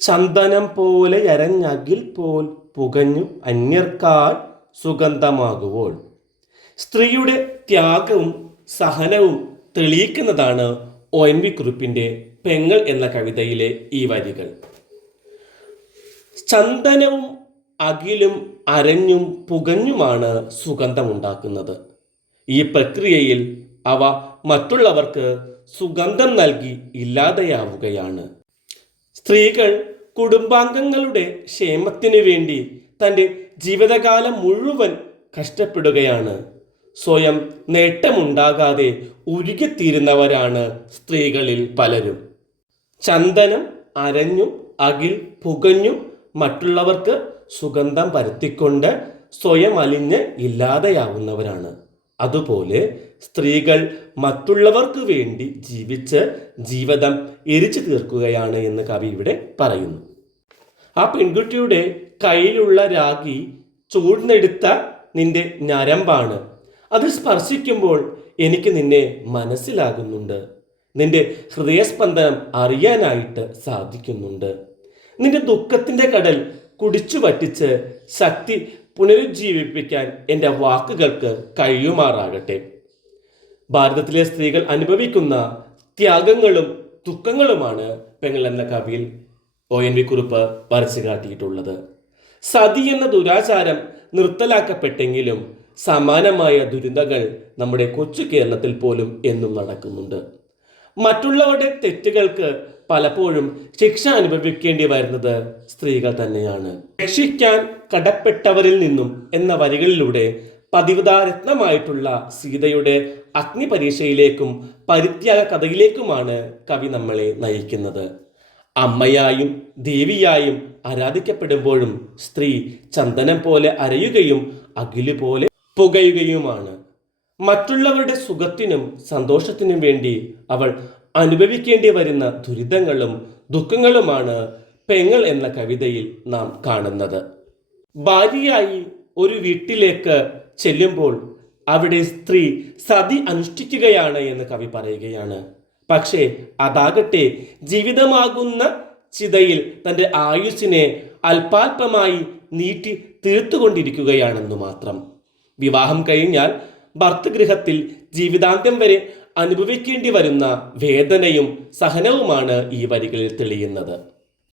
ചന്ദനം പോലെ അരഞ്ഞകിൽ പോൽ പുകഞ്ഞു അന്യർക്കാൽ സുഗന്ധമാകുവോൾ. സ്ത്രീയുടെ ത്യാഗവും സഹനവും തെളിയിക്കുന്നതാണ് ONV കുറുപ്പിൻ്റെ പെങ്ങൾ എന്ന കവിതയിലെ ഈ വരികൾ. ചന്ദനവും അകിലും അരഞ്ഞും പുകഞ്ഞുമാണ് സുഗന്ധമുണ്ടാക്കുന്നത്. ഈ പ്രക്രിയയിൽ അവ മറ്റുള്ളവർക്ക് സുഗന്ധം നൽകി ഇല്ലാതെയാവുകയാണ്. സ്ത്രീകൾ കുടുംബാംഗങ്ങളുടെ ക്ഷേമത്തിനു വേണ്ടി തൻ്റെ ജീവിതകാലം മുഴുവൻ കഷ്ടപ്പെടുകയാണ്. സ്വയം നേട്ടമുണ്ടാകാതെ ഉരുകിത്തീരുന്നവരാണ് സ്ത്രീകളിൽ പലരും. ചന്ദനം അരഞ്ഞും അകിൽ പുകഞ്ഞും മറ്റുള്ളവർക്ക് സുഗന്ധം പരത്തിക്കൊണ്ട് സ്വയം അലിഞ്ഞ് ഇല്ലാതെയാവുന്നവരാണ്. അതുപോലെ സ്ത്രീകൾ മറ്റുള്ളവർക്ക് വേണ്ടി ജീവിച്ച് ജീവിതം എരിച്ചു തീർക്കുകയാണ് എന്ന് കവി ഇവിടെ പറയുന്നു. ആ പെൺകുട്ടിയുടെ കയ്യിലുള്ള രാഗി ചൂഴ്ന്നെടുത്ത നിന്റെ ഞരമ്പാണ്. അത് സ്പർശിക്കുമ്പോൾ എനിക്ക് നിന്നെ മനസ്സിലാകുന്നുണ്ട്. നിന്റെ ഹൃദയസ്പന്ദനം അറിയാനായിട്ട് സാധിക്കുന്നുണ്ട്. നിന്റെ ദുഃഖത്തിൻ്റെ കടൽ കുടിച്ചു വറ്റിച്ച് ശക്തി പുനരുജ്ജീവിപ്പിക്കാൻ എൻ്റെ വാക്കുകൾക്ക് കഴിയുമാറാകട്ടെ. ഭാരതത്തിലെ സ്ത്രീകൾ അനുഭവിക്കുന്ന ത്യാഗങ്ങളും ദുഃഖങ്ങളുമാണ് പെങ്ങൾ എന്ന കവിയിൽ ONV കുറുപ്പ് വരച്ചു കാട്ടിയിട്ടുള്ളത്. സതി എന്ന ദുരാചാരം നിർത്തലാക്കപ്പെട്ടെങ്കിലും സമാനമായ ദുരന്തങ്ങൾ നമ്മുടെ കൊച്ചു കേരളത്തിൽ പോലും എന്നും നടക്കുന്നുണ്ട്. മറ്റുള്ളവരുടെ തെറ്റുകൾക്ക് പലപ്പോഴും ശിക്ഷ അനുഭവിക്കേണ്ടി വരുന്നത് സ്ത്രീകൾ തന്നെയാണ്. രക്ഷിക്കാൻ കടപ്പെട്ടവരിൽ നിന്നും എന്ന വരികളിലൂടെ പതിവ്രതാരത്നമായിട്ടുള്ള സീതയുടെ അഗ്നിപരീക്ഷയിലേക്കും പരിത്യാഗ കഥയിലേക്കുമാണ് കവി നമ്മളെ നയിക്കുന്നത്. അമ്മയായും ദേവിയായും ആരാധിക്കപ്പെടുമ്പോഴും സ്ത്രീ ചന്ദനം പോലെ അരയുകയും അകില് പോലെ പുകയുകയുമാണ്. മറ്റുള്ളവരുടെ സുഖത്തിനും സന്തോഷത്തിനും വേണ്ടി അവൾ അനുഭവിക്കേണ്ടി വരുന്ന ദുരിതങ്ങളും ദുഃഖങ്ങളുമാണ് പെങ്ങൾ എന്ന കവിതയിൽ നാം കാണുന്നത്. ഭാര്യയായി ഒരു വീട്ടിലേക്ക് ചെല്ലുമ്പോൾ അവിടെ സ്ത്രീ സതി അനുഷ്ഠിക്കുകയാണ് എന്ന് കവി പറയുകയാണ്. പക്ഷേ അതാകട്ടെ ജീവിതമാകുന്ന ചിതയിൽ തൻ്റെ ആയുസ്സിനെ അല്പാൽപമായി നീട്ടി തീർത്തുകൊണ്ടിരിക്കുകയാണെന്നു മാത്രം. വിവാഹം കഴിഞ്ഞാൽ ഭർതൃഗൃഹത്തിൽ ജീവിതാന്ത്യം വരെ അനുഭവിക്കേണ്ടി വരുന്ന വേദനയും സഹനവുമാണ് ഈ വരികളിൽ തെളിയുന്നത്.